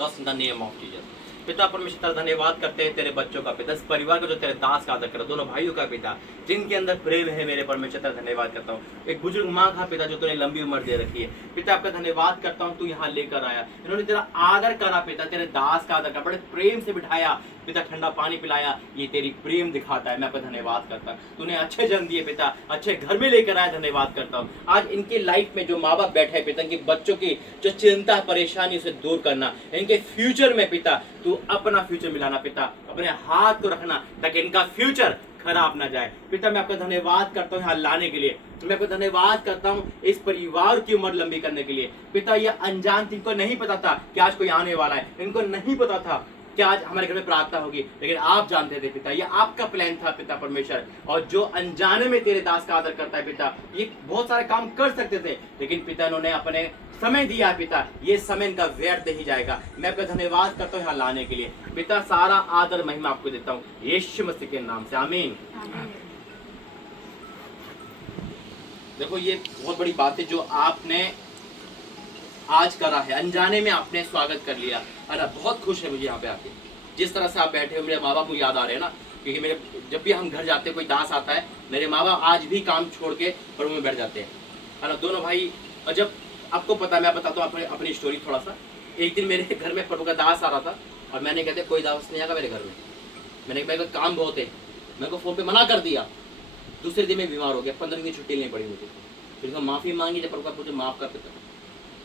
us in the name of Jesus. पिता परमेश्वर धन्यवाद करते हैं तेरे बच्चों का पिता, इस परिवार का जो तेरे दास का आदर कर, दोनों भाइयों का पिता जिनके अंदर प्रेम है मेरे परमेश्वर धन्यवाद करता हूँ। एक बुजुर्ग माँ का पिता जो तूने लंबी उम्र दे रखी है पिता, आपका धन्यवाद करता हूँ तू यहाँ लेकर आया, इन्होंने तेरा आदर करा पिता, तेरे दास का आदर करा, बड़े प्रेम से बिठाया पिता, ठंडा पानी पिलाया, ये तेरी प्रेम दिखाता है। मैं आपका धन्यवाद करता हूँ, तूने अच्छे जन्म दिए पिता, अच्छे घर में लेकर आया, धन्यवाद करता हूँ। आज इनके लाइफ में जो माँ बाप बैठे हैं पिता, इनके बच्चों की जो चिंता परेशानी उसे दूर करना, इनके फ्यूचर में पिता तू अपना फ्यूचर मिलाना पिता, अपने हाथ को रखना ताकि इनका फ्यूचर खराब ना जाए पिता। मैं आपका धन्यवाद करता हूँ यहाँ लाने के लिए, मैं आपको धन्यवाद करता हूँ इस परिवार की उम्र लंबी करने के लिए पिता। ये अनजान थी, इनको नहीं पता था कि आज कोई आने वाला है, इनको नहीं पता था कि आज हमारे घर में प्रार्थना होगी, लेकिन आप जानते थे पिता, ये आपका प्लान था पिता परमेश्वर। और जो अनजाने में तेरे दास का आदर करता है पिता, ये बहुत सारे काम कर सकते थे, लेकिन पिता इन्होंने अपने समय दिया पिता, ये समय इनका व्यर्थ नहीं जाएगा। मैं आपका धन्यवाद करता हूँ यहाँ लाने के लिए पिता, सारा आदर महिमा आपको देता हूँ यीशु मसीह के नाम से, आमीन। देखो ये बहुत बड़ी बात है जो आपने आज करा है, अनजाने में आपने स्वागत कर लिया, अरे बहुत खुश है मुझे यहाँ पे आके। जिस तरह से आप बैठे हो, मेरे माँ बाप मुझे याद आ रहे हैं ना, क्योंकि मेरे जब भी हम घर जाते हैं, कोई दास आता है, मेरे माँ बाप आज भी काम छोड़ के प्रभु में बैठ जाते हैं, है ना, दोनों भाई। और जब आपको पता है, मैं बताता हूँ अपनी स्टोरी थोड़ा सा। एक दिन मेरे घर में प्रभु का दास आ रहा था और मैंने कहते कोई दास नहीं आएगा मेरे घर में, मैंने मेरे को काम बहुत है, मेरे को फोन पे मना कर दिया। दूसरे दिन में बीमार हो गया, 15 दिन की छुट्टी लेनी पड़ी मुझे, फिर माफी मांगी, जब प्रभु का मुझे माफ कर देता।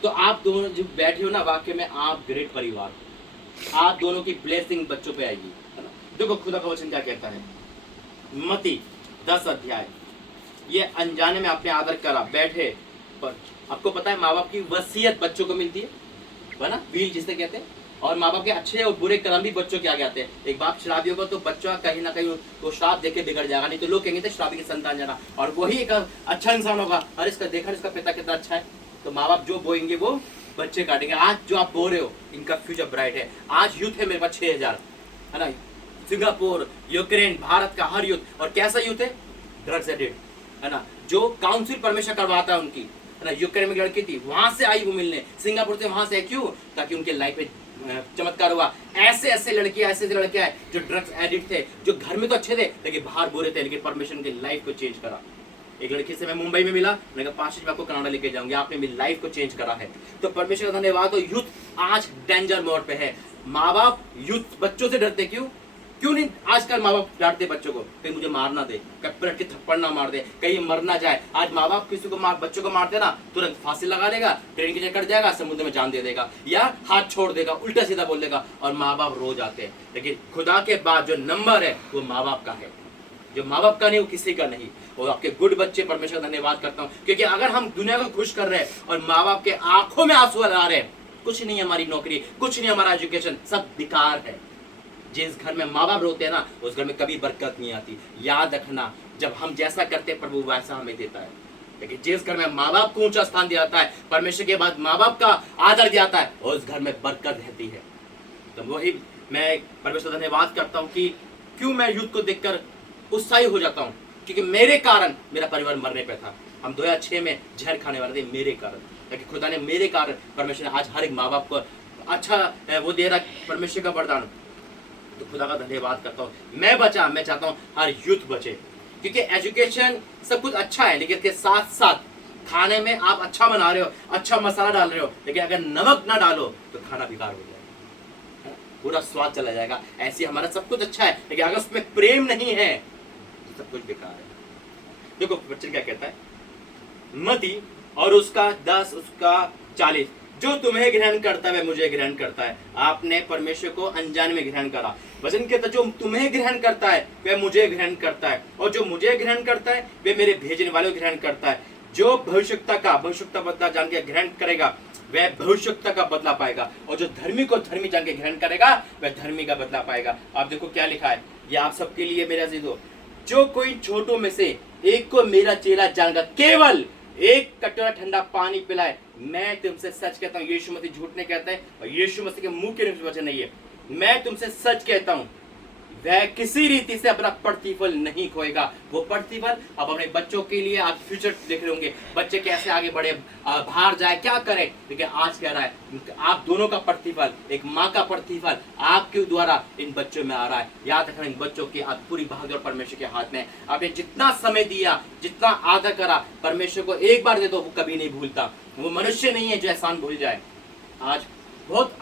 तो आप दोनों जो बैठे हो ना, वाकई में आप ग्रेट परिवार, आप दोनों की ब्लेसिंग बच्चों पे आएगी, है ना। देखो खुदा का वचन क्या कहता है, मत्ती 10 अध्याय, ये अनजाने में आपने आदर करा, बैठे पर आपको पता है माँ बाप की वसीयत बच्चों को मिलती है ना, वील जिसे कहते हैं। और माँ बाप के अच्छे और बुरे कर्म भी बच्चों के आगे आते हैं। एक बाप शराबी होगा तो बच्चा कहीं ना कहीं वो श्राप देके बिगड़ जाएगा, नहीं तो लोग कहेंगे शराबी की संतान जाना। और वही एक अच्छा इंसान होगा, अरे इसका देखा इसका पिता कितना अच्छा है, तो माँ बाप जो बोएंगे वो बच्चे काटेंगे। आज जो आप बो रहे हो, इनका फ्यूचर ब्राइट है। आज यूथ है मेरे पास 6000, है ना, सिंगापुर, यूक्रेन, भारत का हर यूथ। और कैसा यूथ है, ड्रग्स एडिक्ट, है ना, जो काउंसिल परमेश्वर करवाता है उनकी, है ना। यूक्रेन में लड़की थी, वहां से आई वो मिलने, सिंगापुर से वहां से, क्यों, ताकि उनके लाइफ में चमत्कार हुआ। ऐसे ऐसे लड़कियां, ऐसे ऐसे लड़के आए जो ड्रग्स एडिक्ट थे, जो घर में तो अच्छे थे लेकिन बाहर बुरे थे, लेकिन परमेश्वर के लाइफ को चेंज करा। एक लड़की से मैं मुंबई में मिला, मैंने कहा पास्टर जी मैं आपको कनाडा लेके जाऊंगी, आपने मेरी लाइफ को चेंज करा है। तो परमेश्वर का धन्यवाद। तो यूथ आज डेंजर मोड पे है। माँ बाप यूथ बच्चों से डरते, क्यों नहीं आजकल माँ बाप डांटते बच्चों को, कहीं मुझे मार ना दे, पलट के थप्पड़ ना मार दे, कहीं मर ना जाए। आज माँ बाप किसी को बच्चों को मारते ना, तुरंत फांसी लगा लेगा, ट्रेन की जगह कट जाएगा, समुद्र में जान दे देगा, या हाथ छोड़ देगा, उल्टा सीधा बोल देगा, और माँ बाप रो जाते हैं। लेकिन खुदा के बाद जो नंबर है वो माँ बाप का है, जो माँ बाप का नहीं वो किसी का नहीं। वो आपके गुड बच्चे, परमेश्वर धन्यवाद करता हूँ, क्योंकि अगर हम दुनिया को खुश कर रहे हैं और माँ बाप के आंखों में आंसू ला रहे हैं, कुछ नहीं हमारी नौकरी, कुछ नहीं हमारा एजुकेशन, सब बेकार है। जिस घर में माँ बाप रोते हैं ना, उस घर में कभी बरकत नहीं आती। याद रखना, जब हम जैसा करते हैं प्रभु वैसा हमें देता है। लेकिन जिस घर में माँ बाप को ऊंचा स्थान दिया जाता है, परमेश्वर के बाद माँ बाप का आदर दिया जाता है, उस घर में बरकत रहती है। तो वही मैं परमेश्वर धन्यवाद करता हूँ कि क्यों मैं यूथ को देखकर उत्साही हो जाता हूँ, क्योंकि मेरे कारण मेरा परिवार मरने पे था। हम 2006 में जहर खाने वाले थे मेरे कारण, लेकिन खुदा ने मेरे कारण, परमेश्वर ने आज हर एक माँ बाप को अच्छा वो दे रहा, परमेश्वर का वरदान। तो खुदा का धन्यवाद करता हूँ। मैं बचा, मैं चाहता हूँ हर यूथ बचे, क्योंकि एजुकेशन सब कुछ अच्छा है, लेकिन इसके साथ साथ खाने में आप अच्छा बना रहे हो, अच्छा मसाला डाल रहे हो, लेकिन अगर नमक ना डालो तो खाना बेकार हो जाएगा, पूरा स्वाद चला जाएगा। ऐसे हमारा सब कुछ अच्छा है, लेकिन अगर उसमें प्रेम नहीं है तो सब कुछ बेकार है। देखो बच्चे क्या कहता है, मती और उसका 10 उसका 40, जो तुम्हें ग्रहण करता है वह मुझे ग्रहण करता है। आपने परमेश्वर को अनजाने में ग्रहण करा। वचन कहता है जो तुम्हें ग्रहण करता है वह मुझे ग्रहण करता है, और जो मुझे ग्रहण करता है वह मेरे भेजने वाले को ग्रहण करता है। जो भविष्यता बदला जान के ग्रहण करेगा वह भविष्यता का बदला पाएगा, और जो धर्मी को धर्मी जान के ग्रहण करेगा वह धर्मी का बदला पाएगा। आप देखो क्या लिखा है, ये आप सबके लिए मेरा अजीजों, जो कोई छोटों में से एक को मेरा चेला जानकर केवल एक कटोरा ठंडा पानी पिलाए, मैं तुमसे सच कहता हूँ, यीशु मसीह झूठ नहीं कहता है और यीशु मसीह के मुंह के वचन नहीं है, मैं तुमसे सच कहता हूँ वह किसी रीति से अपना प्रतिफल नहीं खोएगा। वो प्रतिफल आप अपने बच्चों के लिए आप फ्यूचर देख रहे होंगे, बच्चे कैसे आगे बढ़े, बाहर जाए, क्या करे, लेकिन आज कह रहा है आप दोनों का प्रतिफल, एक माँ का प्रतिफल आपके द्वारा इन बच्चों में आ रहा है। याद रखना, इन बच्चों की आप पूरी भागदौड़ परमेश्वर के हाथ में है। आपने जितना समय दिया, जितना आदर करा, परमेश्वर को एक बार दे दो, वो कभी नहीं भूलता। वो मनुष्य नहीं है जो एहसान भूल जाए। आज बहुत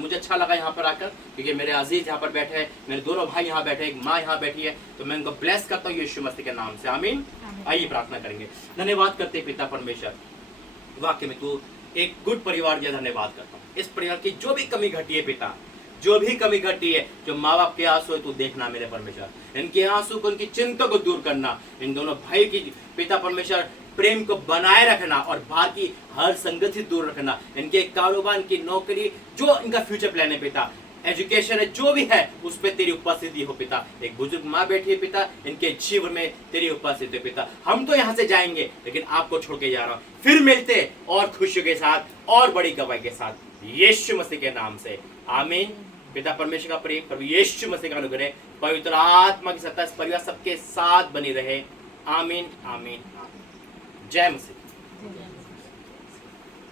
मुझे अच्छा लगा यहाँ पर आकर, क्योंकि मेरे अजीज यहाँ पर बैठे हैं, मेरे दोनों भाई यहाँ बैठे हैं, एक माँ यहाँ बैठी है, तो मैं उनको ब्लेस करता हूँ यीशु मसीह के नाम से, आमीन। आइए प्रार्थना करेंगे। धन्यवाद करते हैं पिता परमेश्वर, वाकई में तू एक गुड परिवार दिया, धन्यवाद करता हूँ। इस परिवार की जो भी कमी घटी है पिता, जो भी कमी घटी है, जो माँ बाप के आंसू है, तू देखना मेरे परमेश्वर, इनके आंसू को, उनकी चिंता को दूर करना, इन दोनों भाई की पिता परमेश्वर प्रेम को बनाए रखना और बाहर की हर संगति दूर रखना, इनके कारोबार, इनकी नौकरी, जो इनका फ्यूचर प्लान है पिता, एजुकेशन है, जो भी है, उस पर तेरी उपस्थिति हो पिता। एक बुजुर्ग माँ बैठी है पिता, इनके जीवन में तेरी उपस्थिति है पिता। हम तो यहाँ से जाएंगे, लेकिन आपको छोड़ के जा रहा हूँ, फिर मिलते और खुशियों के साथ और बड़ी गवाही के साथ, यीशु मसीह के नाम से, आमीन। पिता परमेश्वर का प्रेम, प्रभु यीशु मसीह का अनुग्रह, पवित्र आत्मा की सत्ता इस परिवार सबके साथ बनी रहे, आमीन आमीन आमीन। जय मसीह।